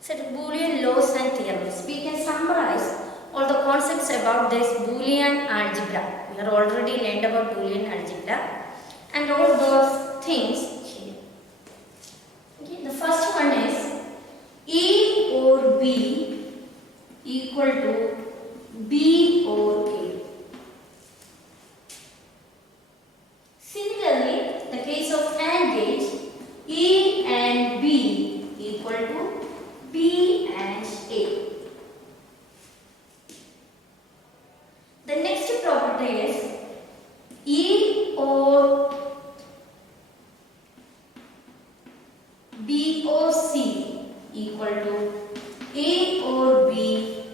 Set Boolean laws and theorems. We can summarize all the concepts about this Boolean algebra. We have already learned about Boolean algebra and all those things here. Okay, the first one is A or B equal to B or A. Similarly, the case of AND gate, A and B equal to B and A. The next property is A or B or C equal to A or B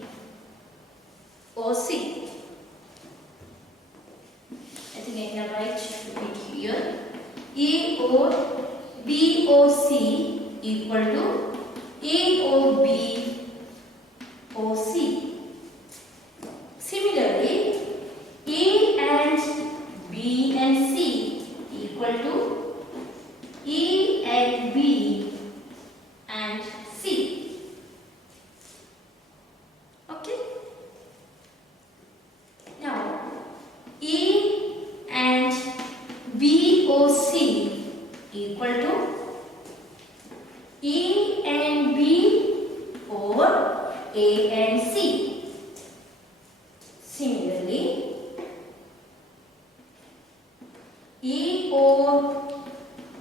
or C. I think I can write it here. A or B or C equal to A or B or C. Similarly, A and B and C equal to A and B and C. Okay? Now, A and B or C equal to A and B or A and C. Similarly, A or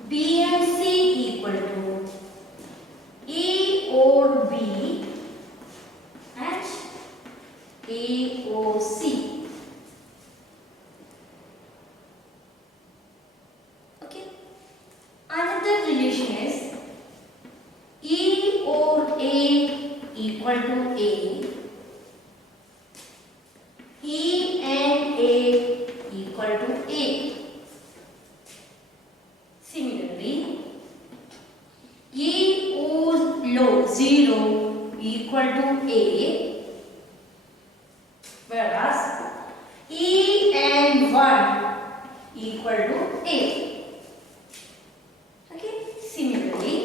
B and C equal to A or B and A or C. Okay. Another relation is A or A equal to A. E and A equal to A. Similarly, A or 0 equal to A, whereas A and 1 equal to A. Okay. Similarly,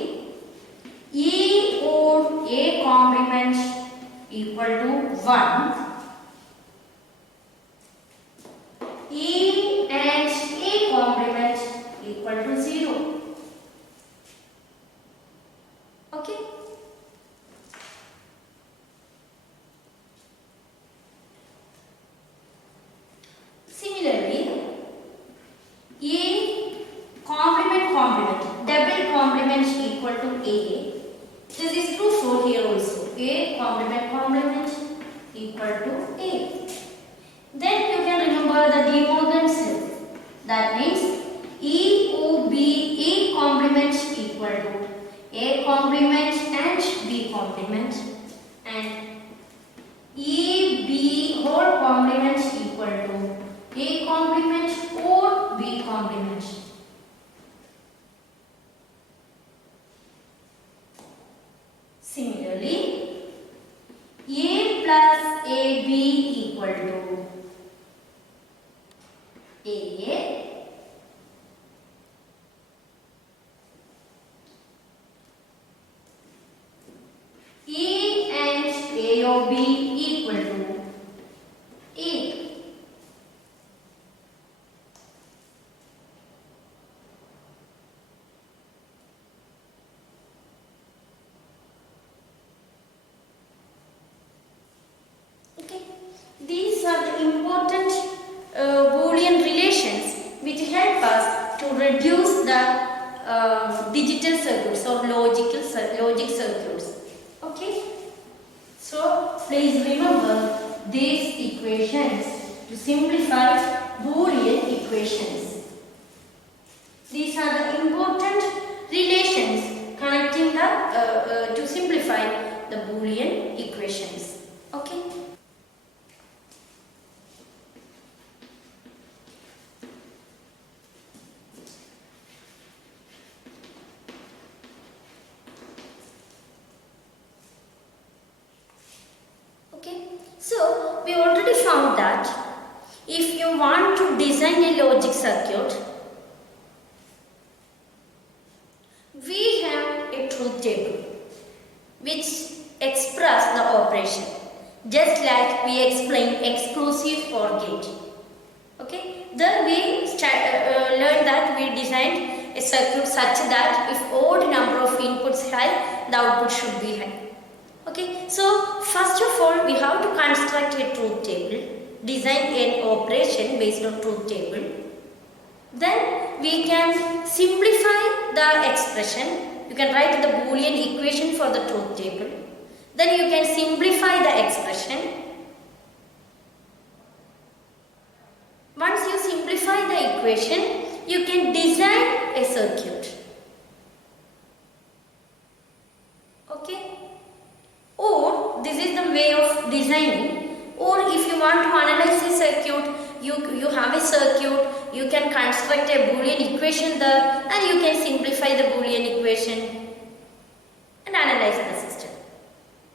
A or A complement equal to 1. A and A complement equal to 0. Okay. Similarly, A complement, double complement equal to A. This is true for here also. A complement equal to A. Then you can remember the De Morgan's rule. That means E O B A complement equal to A complement and B complement, and E B whole complement equal to A complement or B complement. Similarly, A plus AB equal to A and A or B equal to A. Okay, these are the important Boolean relations which help us to reduce the digital circuits or logic circuits. Okay, so please remember these equations to simplify Boolean equations. These are the important relations connecting the to simplify the Boolean equations. Okay. So, we already found that if you want to design a logic circuit, we have a truth table. which express the operation, just like we explained exclusive OR gate. Okay, then we learned that we designed a circuit such that if odd number of inputs high, the output should be high. Okay, so first of all we have to construct a truth table, design an operation based on truth table. Then we can simplify the expression. You can write the Boolean equation for the truth table. Then you can simplify the expression. Once you simplify the equation, you can design a circuit. Okay? Or this is the way of designing. Or if you want to analyze a circuit, you have a circuit, you can construct a Boolean equation there and you can simplify the Boolean equation and analyze the system.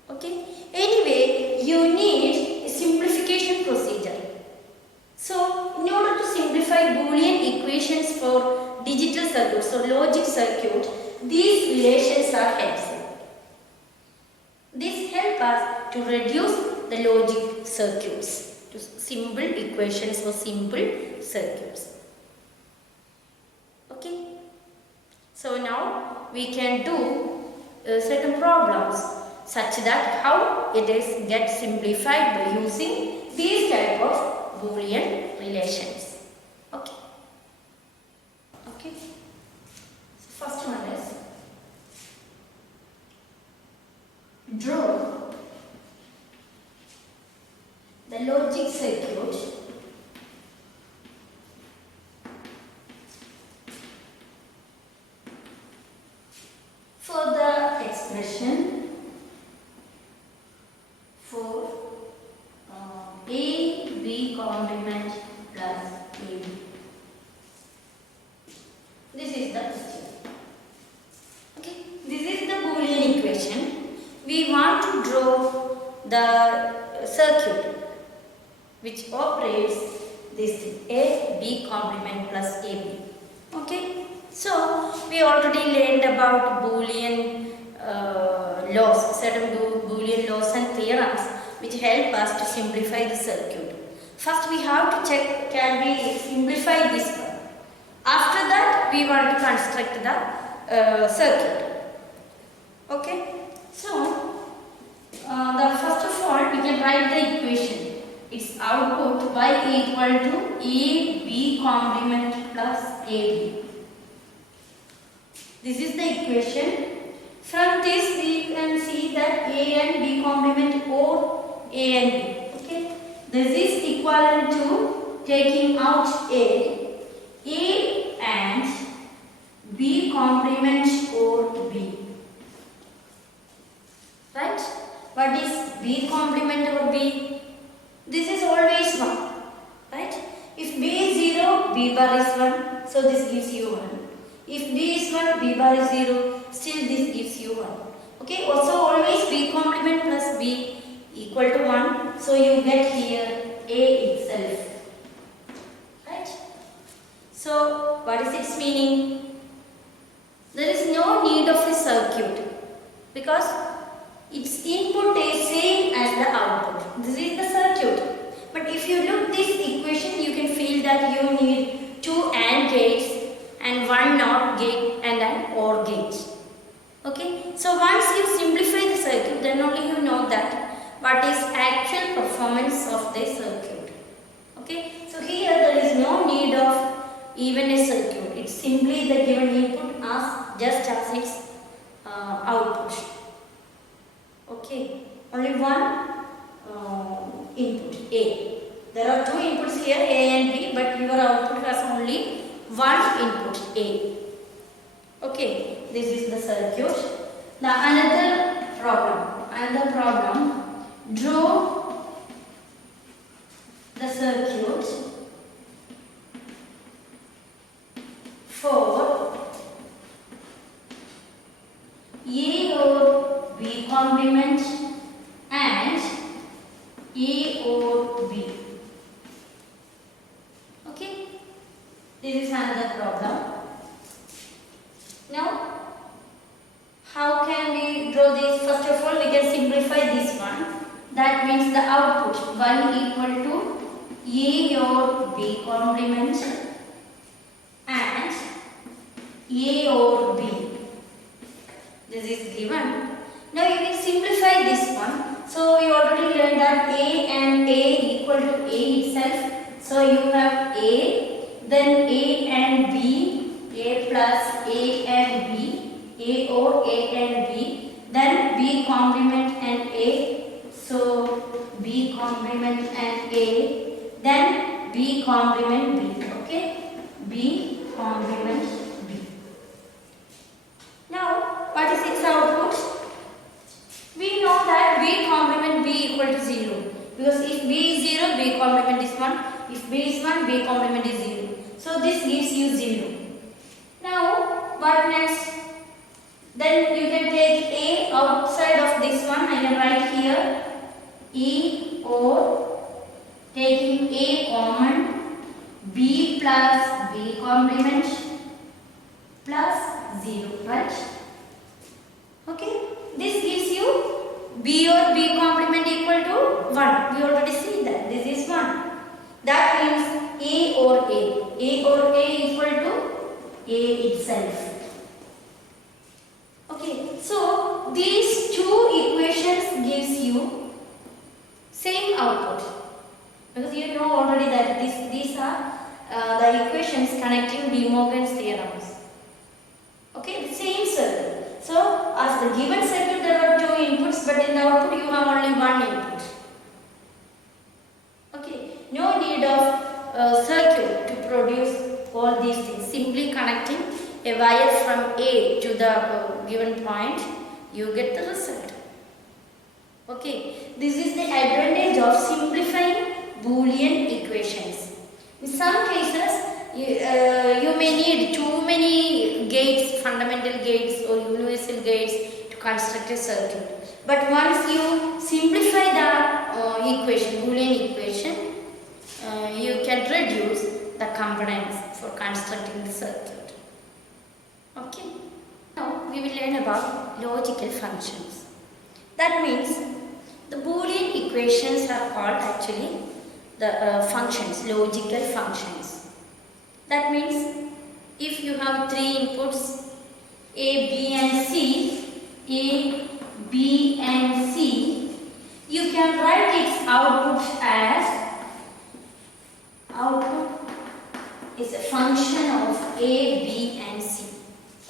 Okay? Anyway, you need a simplification procedure. So, in order to simplify Boolean equations for digital circuits or logic circuit, these relations are helpful. This helps us to reduce the logic circuits to simple equations or simple circuits. Okay? So now we can do certain problems such that how it is get simplified by using these type of Boolean relations. Okay. Okay. So first one is draw the logic circuit for the expression for A B complement plus AB. This is the question. Okay, this is the Boolean equation. We want to draw the circuit which operates this A B complement plus AB. Okay, so we already learned about Boolean laws, certain Boolean laws and theorems which help us to simplify the circuit. First we have to check, can we simplify this one? After that we want to construct the circuit. Okay, so the first of all we can write the equation. Its output y equal to AB complement plus AB. This is the equation. From this we can see that A and B complement or A and B. Okay. This is equivalent to taking out A and B complement or B. Right? What is B complement or B? This is always 1. Right? If B is 0, B bar is 1. So this gives you 1. If B is 1, B bar is 0. Still this gives you 1. Okay, also always B complement plus B equal to 1. So you get here A itself. Right? So what is its meaning? There is no need of a circuit because its input is same as the output. This is the circuit. But if you look this equation, you can feel that you need 2 AND gates and 1 NOT gate and an OR gate. Okay, so once you simplify the circuit, then only you know that what is actual performance of the circuit. Okay, so here there is no need of even a circuit. It's simply the given input as just as its output. Okay, only one input A. There are 2 inputs here A and B, but your output has only one input A. Okay, this is the circuit. The another problem, draw the circuit for A or B complement and A or B. Okay, this is another problem. Now, how can we draw this? first of all we can simplify this one. That means the output y equal to a or b complement and a or b. This is given. Now you can simplify this one. So we already learned that a and a equal to a itself. So you have a, then a and b, a plus a and b, a or a and b, then b complement and a. So b complement and a, then b complement b. Okay, b complement b. Now what is its output? We know that b complement b equal to 0, because if b is 0, b complement is 1. If b is 1, b complement is 0. So this gives you 0. Now what next? Then you can take a outside of this one. I can write here e or taking a common, b plus b complement plus 0, right? Okay, this gives you b or b complement equal to 1. We already see that this is 1. That means a or a equal to a itself. Okay, so these two equations gives you same output, because you know already that these are the equations connecting De Morgan's theorems. Okay, same circle. So as the given circuit there are two inputs, but in the output you have only one input. Okay, no need of circuit to produce all these things. Simply connecting a wire from A to the given point, you get the result. Okay, this is the advantage of simplifying Boolean equations. In some cases, you may need too many gates, fundamental gates or universal gates to construct a circuit. But once you simplify the equation, Boolean equation, you can reduce the components for constructing the circuit. Okay. Now we will learn about logical functions. That means the Boolean equations are called actually the functions, logical functions. That means if you have three inputs A, B and C, A, B and C, you can write its output as output is a function of A, B and C.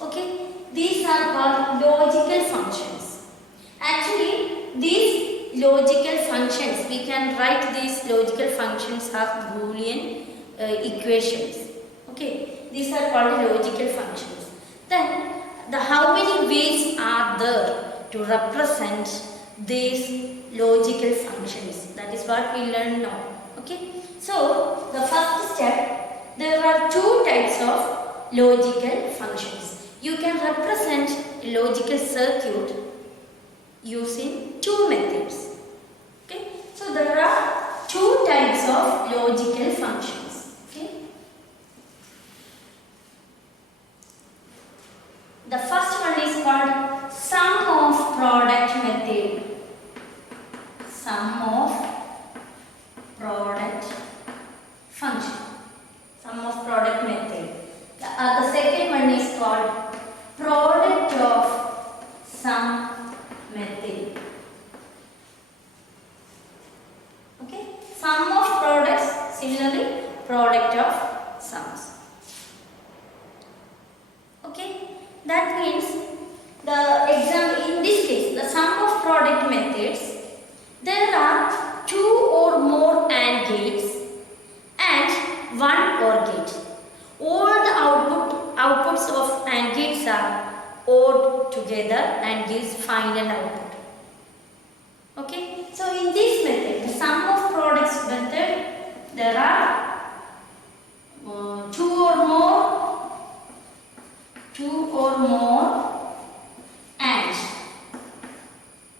Okay, these are called logical functions. Actually, these logical functions, we can write these logical functions as Boolean equations. Okay, these are called logical functions. Then, how many ways are there to represent these logical functions? That is what we learn now. Okay, so the first step, there are two types of logical functions. You can represent a logical circuit using two methods. Okay, so there are two types of logical functions. Okay, the first one is called sum of product method. Sum of product function. Sum of product method. The second one is called product of sum method. Okay, sum of products, similarly product of sums. Okay, that means in this case, the sum of product methods, there are two or more AND gates and one OR gate. All the outputs of AND gates are ORed together and gives final output. Okay, so in this method, the sum of products method, there are two or more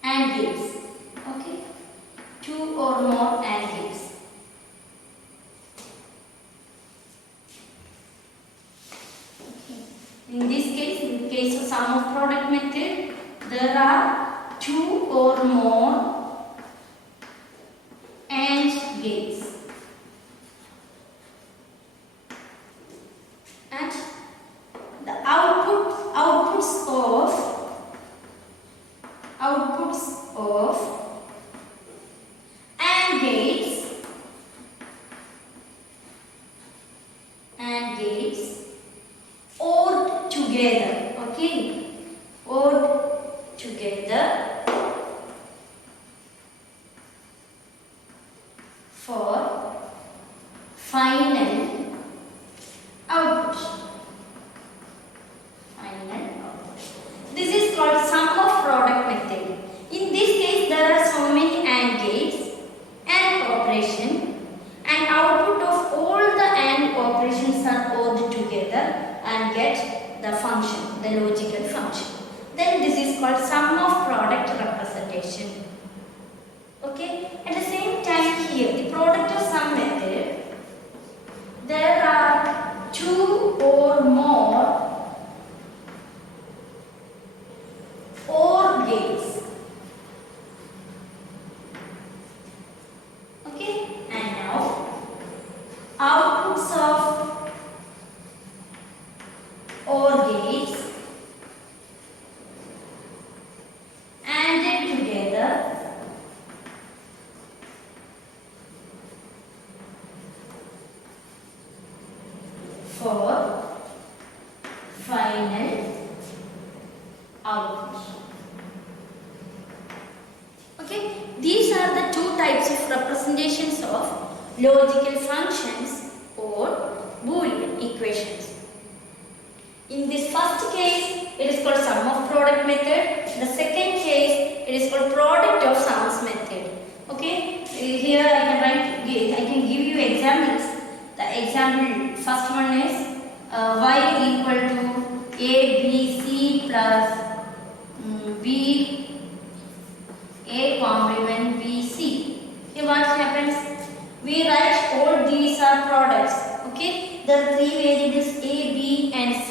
AND gates. Okay, two or more AND gates. In this case, in the case of sum of product method, there are two outputs of AND gates OR together, okay, OR together for final output. This is called sum of product method. In this case, there are so many AND gates and operation, and output of all the AND operations are ORed together and get the function, the logical function. Then this is called sum of product representation. Okay. At the same time here, the product of sum method, there are two or more OR gates. Okay, and now outputs of OR gates ANDed together for final output. Okay, these are the two types of representations of logical functions or Boolean equations. In this first case, it is called sum of product method. The second case, it is called product of sums method. Okay, here I can give you examples. The example first one is y equal to abc plus b a complement bc. Here what happens? We write all these are products. Okay, there are three variables a, b and c.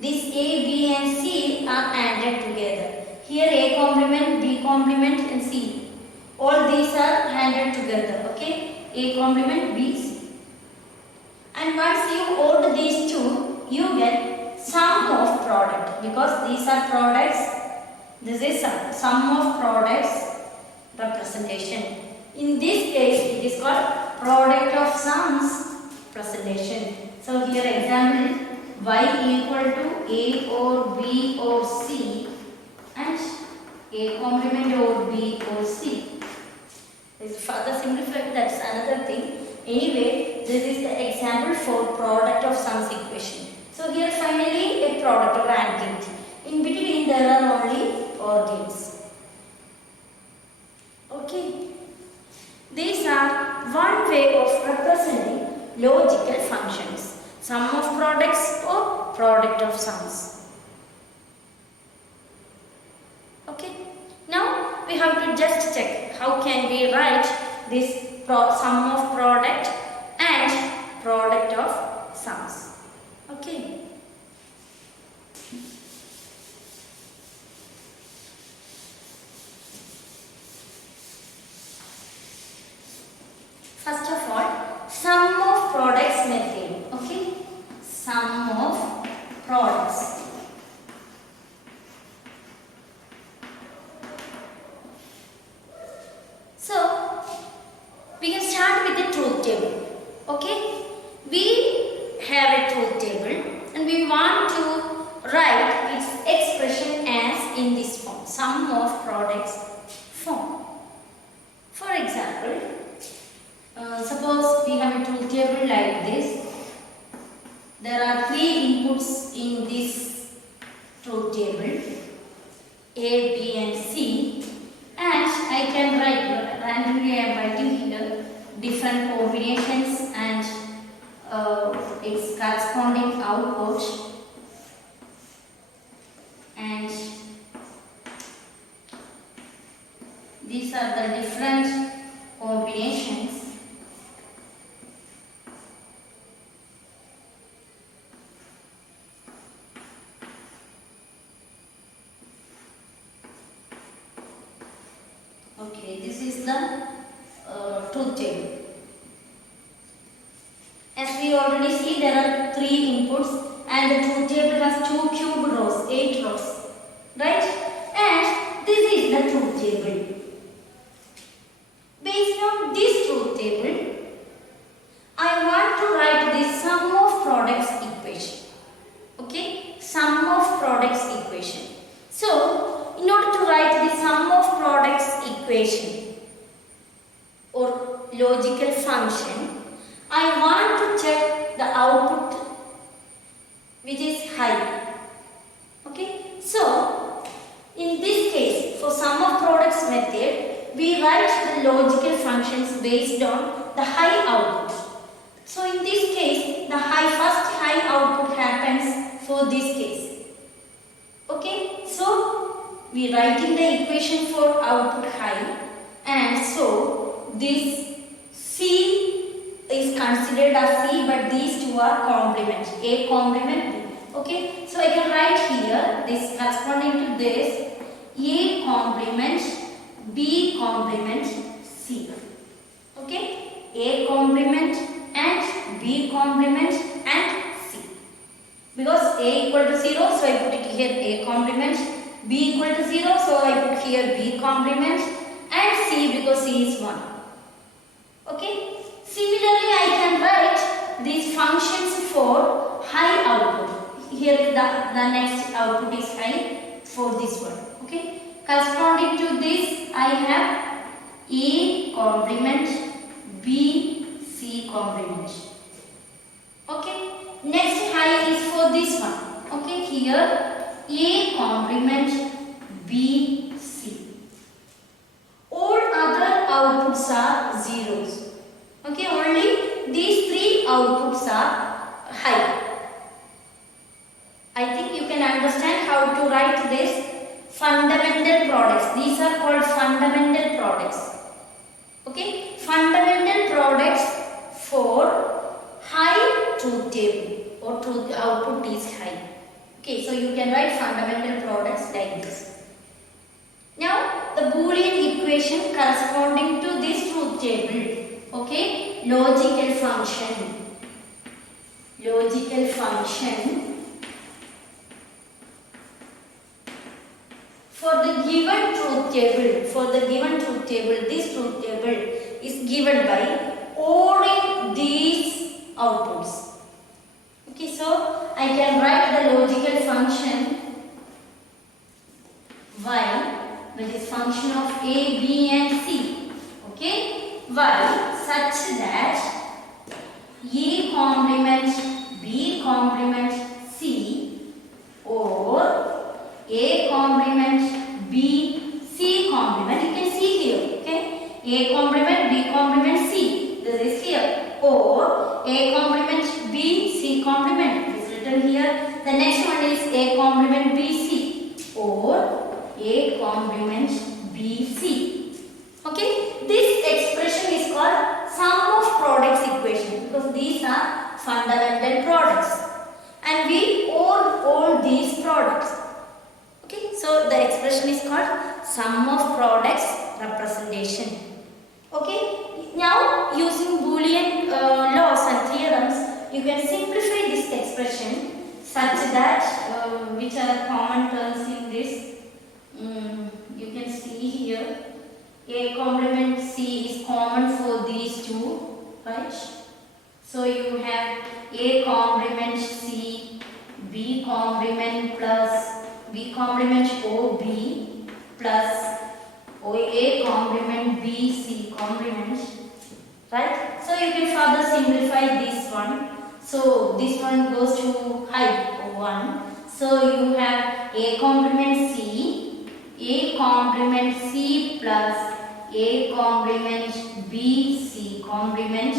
These a, b and c are added together. Here a complement, b complement and c. All these are added together. Okay, a complement, b, c. And once you OR these two, you get sum of product, because these are products. This is sum of products representation. In this case, it is called product of sums presentation. So here example, y equal to a or b or c and a complement or b or c. This is further simplified, that's another thing. Anyway, this is the example for product of sums equation. So here finally a product of AND gate. In between there are only OR gates. Okay. These are one way of representing logical functions. Sum of products or product of sums. Okay. Now we have to just check how can we write this sum of product and product of sums. Okay. First of all, sum of products method. Okay, sum of products. So we can start with the truth table. Okay, we have a truth table and we want to write its expression as in this form, sum of products form. For example, suppose we have a truth table like this. There are three inputs in this truth table, A, B and C, and I can write randomly. I am writing here different combinations and its corresponding output, and these are the different combinations. Okay, this is the truth table. As we already see, there are three inputs and the truth table has two cube rows, 8 rows, right? And this is the truth equation or logical function, I want to check the output which is high. Okay, so in this case, for sum of products method, we write the logical functions based on the high output. So in this case, the first high output happens for this case. Okay, so we writing the equation for output high, and so this C is considered as C, but these two are complement, A complement B. Okay, so I can write here this corresponding to this A complement B complement C. Okay, A complement and B complement and C. Because A equal to 0, so I put it here A complement. B equal to 0, so I put here B complement, and C because C is 1. Okay. Similarly, I can write these functions for high output. Here the next output is high for this one. Okay. Corresponding to this, I have A complement B C complement. Okay. Next high is for this one. Okay. Here A complement B C. All other outputs are zeros. Okay, only these three outputs are high. I think you can understand how to write this fundamental products. These are called fundamental products. Okay, fundamental products for high truth table or truth output is high. Okay, so you can write fundamental products like this. Now, the Boolean equation corresponding to this truth table. Okay, logical function for the given truth table, this truth table is given by ORing these outputs. Okay, so I can write the logical function y, which is function of A, B and C. Okay, y such that A complement B complement C or A complement B C complement. You can see here. Okay, A complement B complement C. This is here. Or A complement B C complement. It is written here. The next one is A complement B C or A complement B C. Okay, this expression is called sum of products equation because these are fundamental products and we own all these products. Okay, so the expression is called sum of products representation. Okay, now using Boolean laws and theorems, you can simplify this expression such that which are common terms in this. You can see here. A complement C is common for these two, right? So you have A complement C, B complement plus B complement OB plus A complement B C complement, right? So you can further simplify this one. So this one goes to height 1. So you have A complement C, A complement C plus A complement B C complement.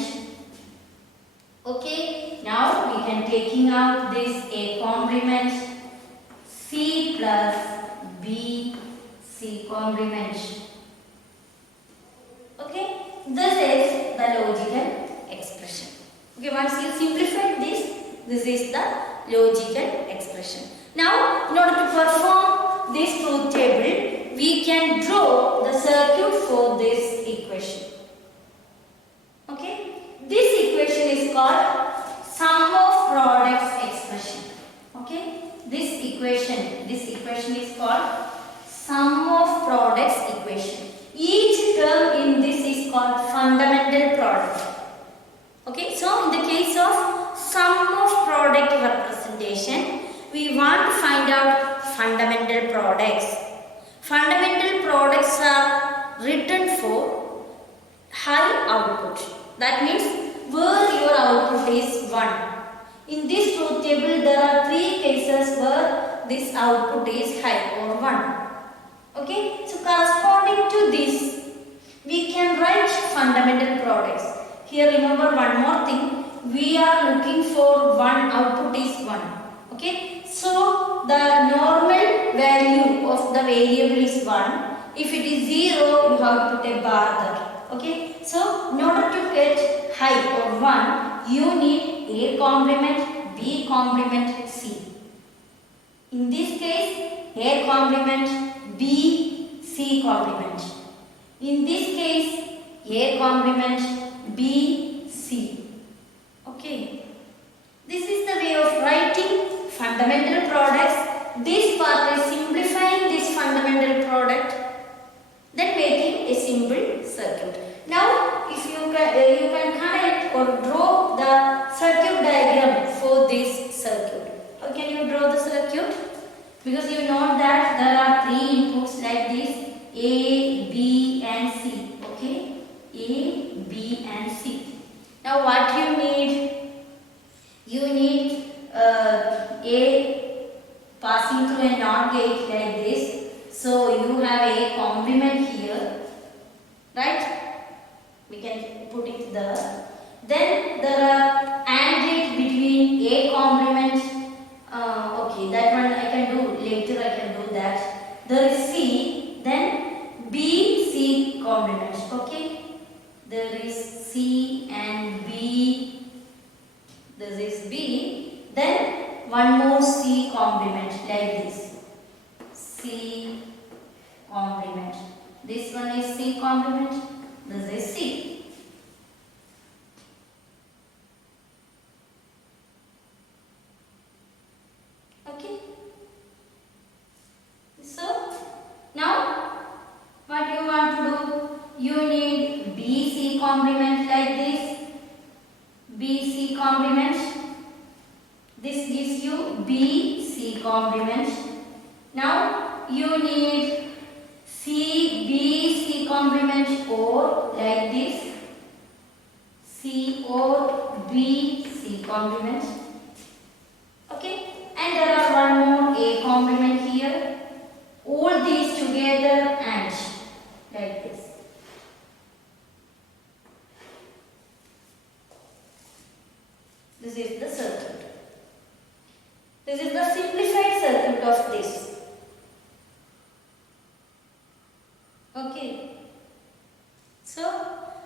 Okay, now we can taking out this A complement C plus B C complement. Okay, this is the logical expression. Okay, once you simplify this is the logical expression. Now, in order to perform this truth table, we can draw the circuit for this equation. Okay, this equation is called sum of products expression. Okay, this equation is called sum of products equation. Each term in this is called fundamental product. Okay, so in the case of sum of product representation, we want to find out fundamental products. Fundamental products are written That means where your output is 1. In this truth table, there are 3 cases where this output is high or 1. Okay, so corresponding to this, we can write fundamental products. Here remember one more thing, we are looking for 1, output is 1. Okay, so the normal value of the variable is 1. If it is 0, you have to put a bar there. Okay, so in order to get high or 1, you need A complement, B complement, C. In this case, A complement, B, C complement. In this case, A complement, B, C. Okay. This is the way of writing fundamental products. This part is simplifying this fundamental product, then making a simple circuit. Now, if you can connect or draw the circuit diagram for this circuit. How can you draw the circuit? Because you know that there are 3 inputs like this, A, B and C. Okay, A, B and C. Now what you need? You need A passing through a NOT gate like this. So you have a complement here, right? We can put it there. Then there are AND gate between A complement. Okay, that one I can do later. I can do that. There is C. Then B, C complement. Okay. There is C and B. This is B. Then one more C complement like this. C complement. This one is C complement. This is C. Okay. So now what you want to do? You need BC complement like this. BC complement. This gives you BC complement. Now you need CBC complement or like this. C or BC complement. Okay. And there are one more A complement here. All these together and like this. This is the circuit. This is the simplified circuit of this. Okay. So,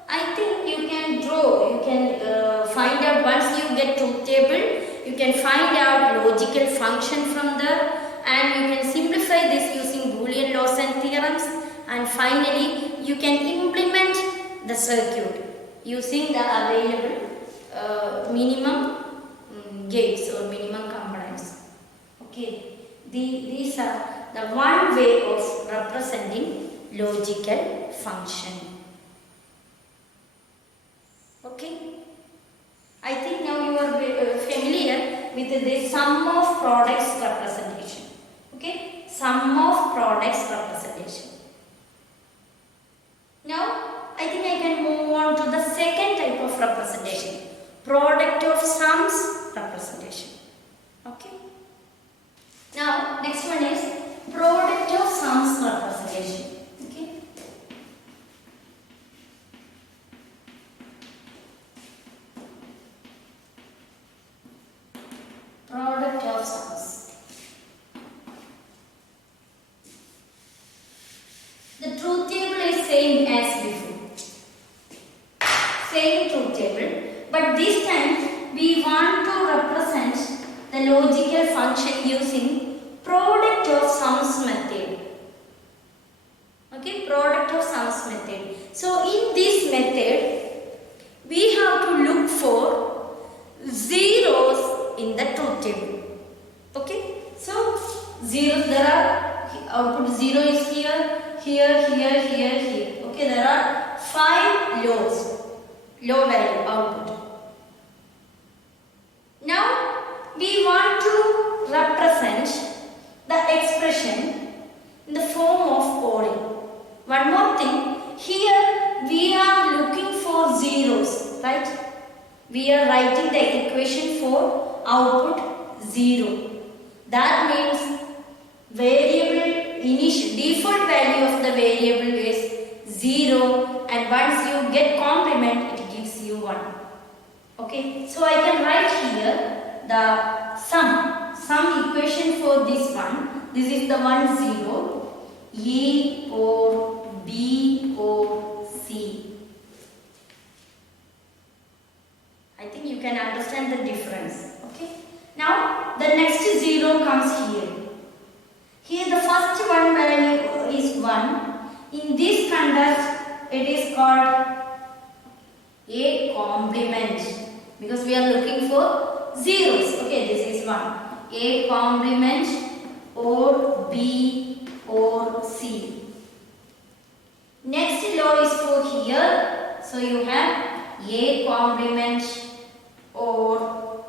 I think you can draw, you can find out once you get truth table, you can find out logical function from there and you can simplify this using Boolean laws and theorems, and finally you can implement the circuit using the available minimum gates or minimum components. Okay, these are the one way of representing logical function. Okay, I think now you are familiar with the sum of products representation. Okay, sum of products representation. Now I think I can move on to the second type of representation, product of sums representation. Okay. Now next one is product of sums representation. Okay. Product of sums. The truth table is same as before. Same truth table, but this time we want to represent the logical function using product of sums method. Okay, product of sums method. So in this method, we have to look for zeros in the truth table. Okay, so zeros, there are output 0 is here, here, here, here, here. Okay, there are 5 low value output. Now we want to represent the expression in the form of polling. One more thing, here we are looking for zeros, right? We are writing the equation for output 0. That means default value of the variable is 0, and once you get complement it gives you 1. Okay, so I can write here the sum equation for this one. This is the 1 0, A or B or C. I think you can understand the difference. Okay, now the next 0 comes here. Here the first one value is 1. In this conduct it is called a complement because we are looking for zeros. Okay, this is 1. A complement or B or C. Next law is for here. So you have A complement or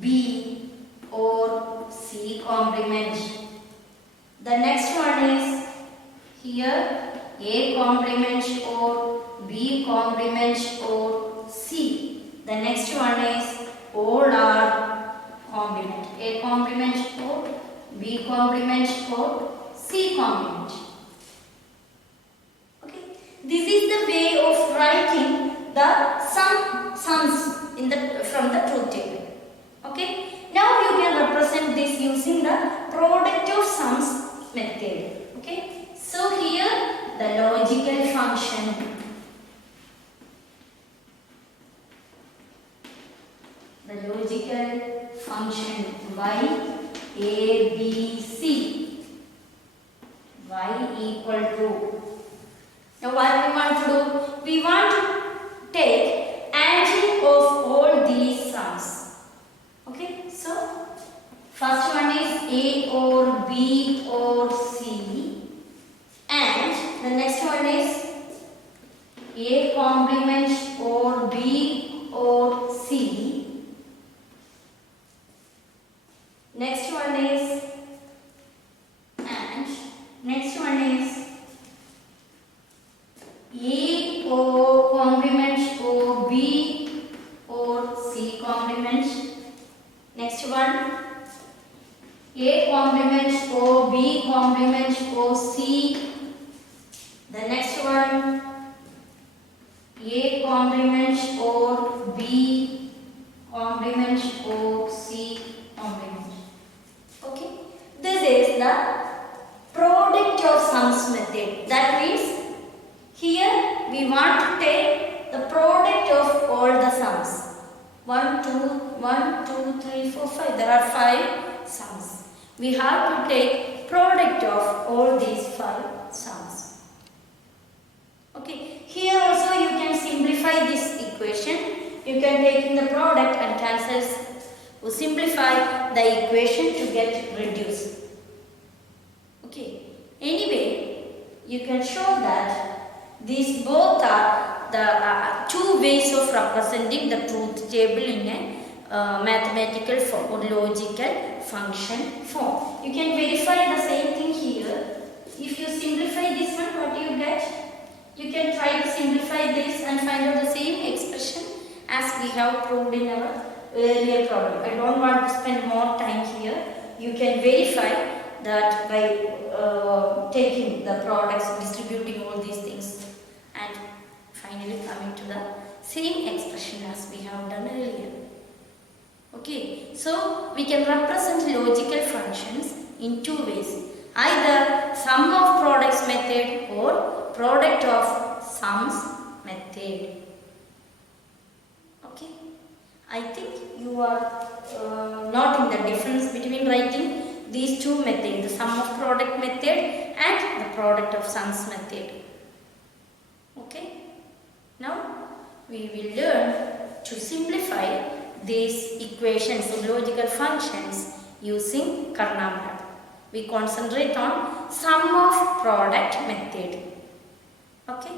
B or C complement. The next one is here A complement or B complement or C. The next one is all are complement. A complement or B complement or C complement. Okay. This is the way of writing the sums from the truth table. Okay. Now you can represent this using the product of sums method. Okay. So here the logical function. The logical function y a b c, y equal to. Now what we want to do? We want to take adding of all these sums. Okay, so first one is A or B or C, and the next one is A complement or B or C. Next one is A or complement or B or C complement. Next one A complement or B complement or C. The next one A complement or B complement or C complement. Okay, this is the product of sums method. That means here we want to take the product of all the sums. 1, 2, 3, 4, 5. There are 5 sums. We have to take product of all these 5 sums. Okay. Here also you can simplify this equation. You can take in the product and cancels. We simplify the equation to get reduced. Okay. Anyway, you can show that these both are the two ways of representing the truth table in a mathematical form or logical function form. You can verify the same thing here. If you simplify this one, what do you get? You can try to simplify this and find out the same expression as we have proved in our earlier problem. I don't want to spend more time here. You can verify that by taking the products, distributing all these things, and finally coming to the same expression as we have done earlier. Okay, so we can represent logical functions in two ways. Either sum of products method or product of sums method. Okay, I think you are noting the difference between writing these two methods, the sum of product method and the product of sums method. Okay, now we will learn to simplify these equations of logical functions using Karnav map. We concentrate on sum of product method. Okay.